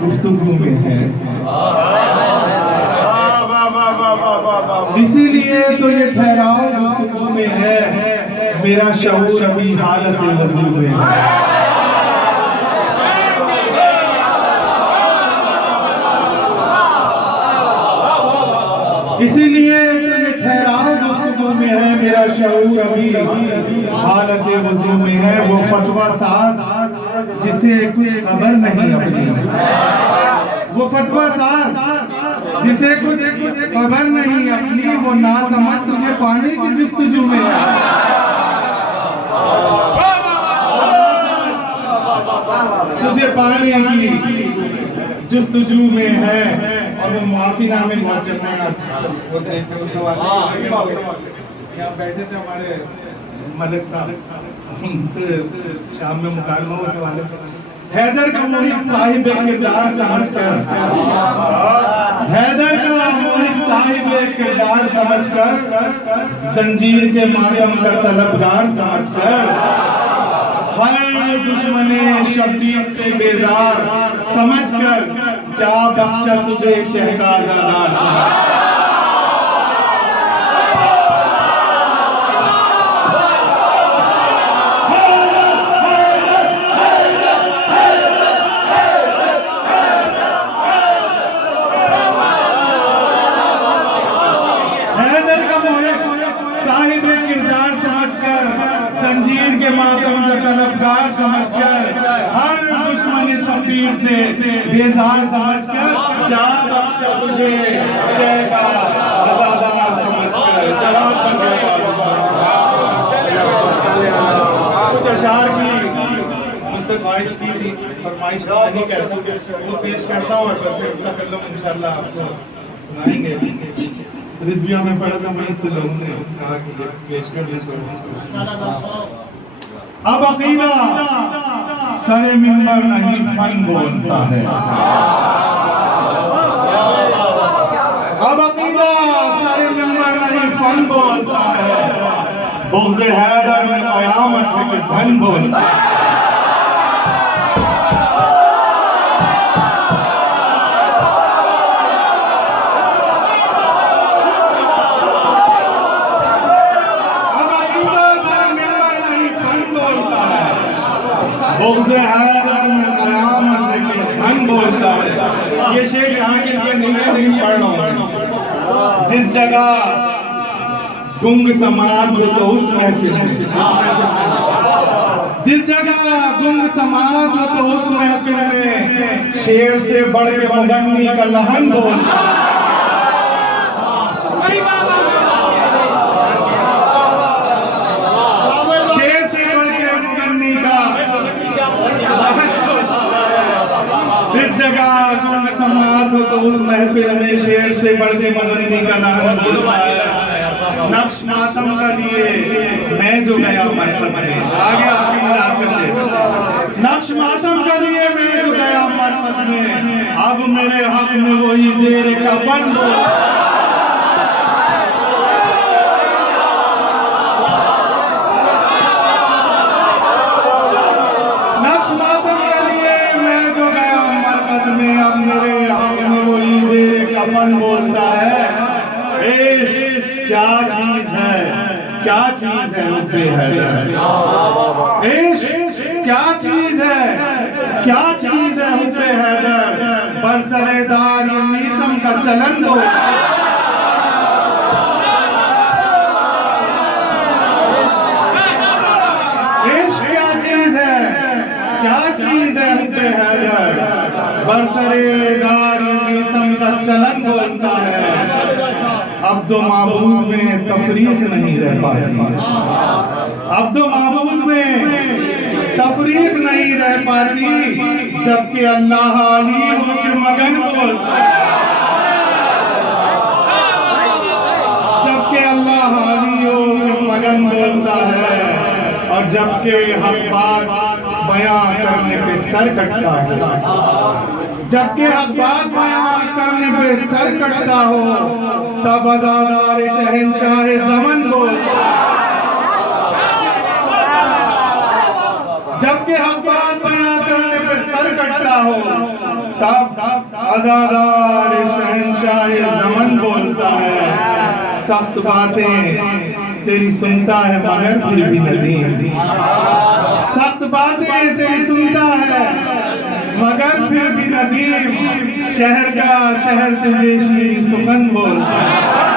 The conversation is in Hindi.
गुफ्तगू में है। इसीलिए तो ये ठहराव गुफ्तगू में है, मेरा शऊर अभी हालत वज़ू में है। इसीलिए तो ये ठहराव गुफ्तगू में है, मेरा शऊर अभी हालत वज़ू में है। वो फतवा साज जिसे कुछ खबर नहीं अपनी, वो फतवा साज जिसे कुछ खबर नहीं अपनी, वो ना समझ तुझे पाने की जुस्तजू में है। तुझे पाने की जुस्तजू में है। और वो माफीनामे बहुत चलना था, वो देखते वो सवाल यहाँ बैठे थे हमारे मलिक साहब, उनसे शाम में मुकालमा हुआ सवाल हैदर का मुरीद साहिब किरदार समझकर, हैदर का मुरीद साहिब किरदार समझकर, जंजीर के मातम का तलबगार समझकर, हर दुश्मने शब्दीर से बेजार समझकर, जा बख्शा तुझे शहजादार हैदर का साहिब किरदार समझकर, जंजीर के मातम का तलबगार समझकर, हर दुश्मन शब्दीर से बेजार समझकर, जा बख्शा तुझे शहजादार समझकर। कुछ अशार की मुझसे ख्वाहिश की थी, फरमाइश नहीं करता, वो पेश करता हूँ और फिर तकल्लुम इंशाअल्लाह आपको सुनाएंगे। रिज़विया में पढ़ा था, मैं इससे लोगों ने कहा कि पेश कर दे। अब अकीदा सरे मिंबर नहीं फन बोलता है, अब अकीदा सरे मिंबर नहीं फन बोलता है, बुग़्ज़ हैदर में क़यामत के धन बोलता है। बुग़्ज़ हैदर में क़यामत के धन बोलता है। ये शेर यहाँ के लिए नहीं पढ़ रहा हूँ। जिस जगह गुंग समात हो तो उस महफिल में, जिस जगह गुंग समात हो तो उस महफिल में, शेर से बड़े मुगन्नी का लहन बोलता है। जिस जगह गुंग समात हो तो उस महफिल में, शेर से बढ़ के मुगन्नी का लहन बोलता है। नक्श मातम का लिए मैं जो गया मरफत में, आगे आपकी मिलाद का शेर। नक्श मातम का लिए मैं जो गया मरफत में, अब मेरे हक में वही ज़ेर कफन बोलता है। अब मेरे हक में वही ज़ेर कफन बोलता है। इश्क क्या चीज है, क्या चीज है मुझे हैदर, इश्क क्या चीज है, क्या चीज है मुझे हैदर, बरसरेदार नीसम का चलन बोलता है। इश्क क्या चीज है, क्या चीज है मुझे हैदर, बरसरेदार नीसम का चलन बोलता है। अब तो माबूद में तफरीक नहीं रह पाती, अब तो माबूद में तफरीक नहीं रह पाती, जबकि अल्लाह अली होकर मगन बोलता है, जबकि अल्लाह अली होकर मगन बोलता है। और जबकि हक बात बयां करने पे सर कटता है, जबकि हक बात बयां करने पे सर कटता हो, तब अज़ादार शहंशाह ज़मन बोलता है। जबकि हक बात बयां करने पे सर कटता हो, तब आजादार शहंशाह ज़मन बोलता है, सख्त बातें तेरी सुनता है मगर फिर भी नदीम, सख्त बातें तेरी सुनता है मगर फिर भी नदीम, शहर का शहर तुझे सुखन बोलता है।